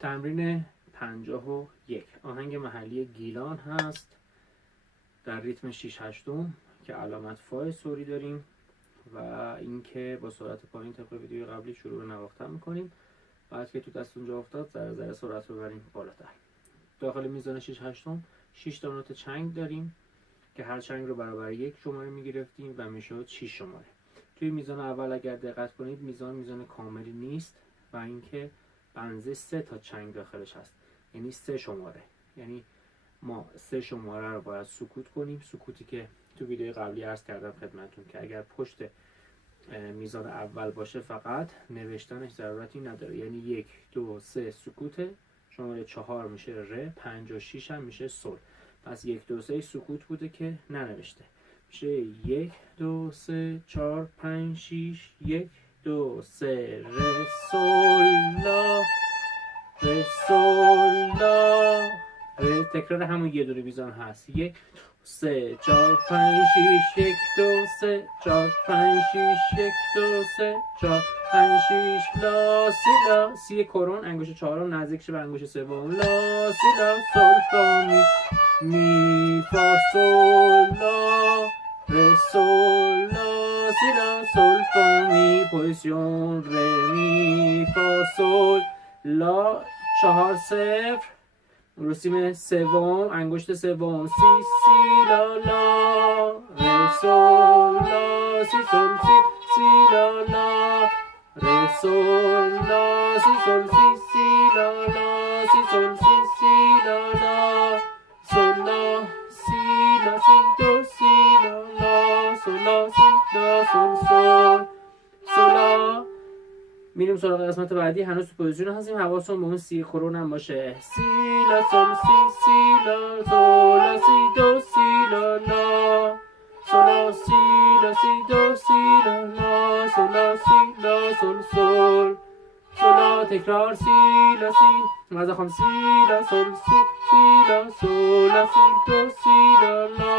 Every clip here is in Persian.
تمرین 51 آهنگ محلی گیلان هست در ریتم 6/8 که علامت فای سوری داریم و اینکه با سرعت پایین طبق ویدیو قبلی شروع به نواختن میکنیم. بعد که تو دست اونجا افتاد ذره ذره سرعت رو ببریم بالاتر. داخل میزان 6/8 6 تا نوت چنگ داریم که هر چنگ رو برابر یک شماره میگرفتیم و میشد 6 شماره. توی میزان اول اگر دقت کنید میزان کاملی نیست و اینکه بنزه 3 تا چنگ داخلش هست، یعنی 3 شماره. یعنی ما 3 شماره رو باید سکوت کنیم، سکوتی که تو ویدیو قبلی عرض کردم خدمتتون که اگر پشت میزان اول باشه فقط نوشتنش ضرورتی نداره، یعنی 1 2 3 سکوته، شماره 4 میشه ر، 5 و 6 هم میشه سل. پس 1 2 3 سکوت بوده که ننوشته، میشه 1 2 3 4 5 6 1 2 3 ر سل لا ر سل لا ر. تکرار همون یه دونه میزان هست. 1 3 4 5 6 1 2 3 4 5 6 1 2 3 4 5 6 لا سی لا سی کرون انگشت چهارم نزدیک شه به انگشت سوم. لا سی لا سل فا می می فا سل لا ر سل لا سی لا سل فا می پوزیشن ر می فا سل لا 4/0 رسیم سوم انگشت سوم سی سی لا لا ر سل لا سی سل سی سی لا لا ر سل لا سی سل سی سی لا لا سی سل سی سی لا لا سل لا سی لا سی دو سی لا لا سل لا سی لا سل سل سل لا. میریم سراغ قسمت بعدی. هنوز تو پوزیشن هستیم، حواسمون به اون سی کرون هم باشه. سی لا سل سی سی لا سل لا سی دو سی لا لا سل لا سی لا سی دو سی لا لا سل لا سی لا سل سل سل لا. تکرار سی لا سی مزه خواهم سی لا سل سی سی لا سل لا سی دو سی لا لا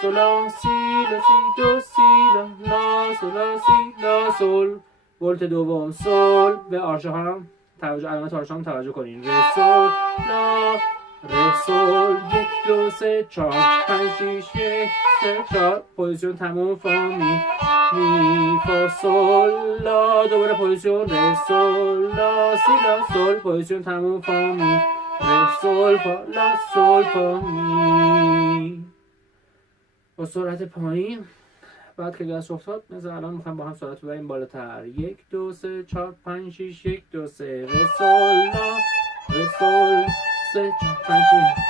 سل لا سی لا سی دو سی لا لا سل لا سی لا سل. ولت دوم سل. به آرشه ها هم توجه، علامت آرشه هم توجه کنین. ر سل لا ر سل 1 2 3 4 5 6 1 3 4 پوزیشن تموم فا می می فا سل لا. دوباره پوزیشن ر سل لا سی لا سل پوزیشن تموم فا می ر سل فا لا سل فا می با سرعت پایین. بعد که دست افتاد مثل الان میخوایم با هم سرعت ببریم بالاتر. 1 2 3 4 5 6 1 2 3 ر سل لا ر سل 3 4 5 6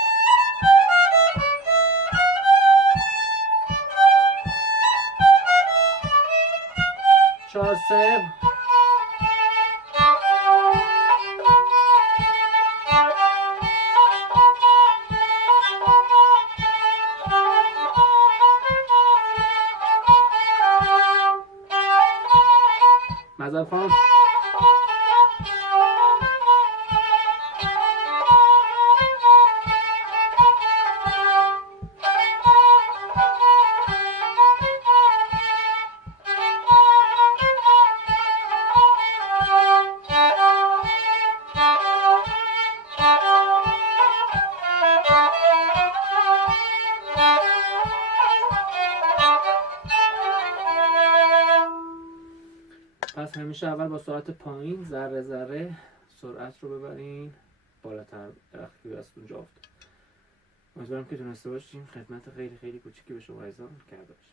4 3 مزد خواهم. پس همیشه اول با سرعت پایین ذره ذره سرعت رو ببرین بالاتر وقتی که دست اونجا افتاد. امیدوارم که تونسته باشیم خدمت خیلی خیلی کوچیکی به شما ارائه کرده باشیم.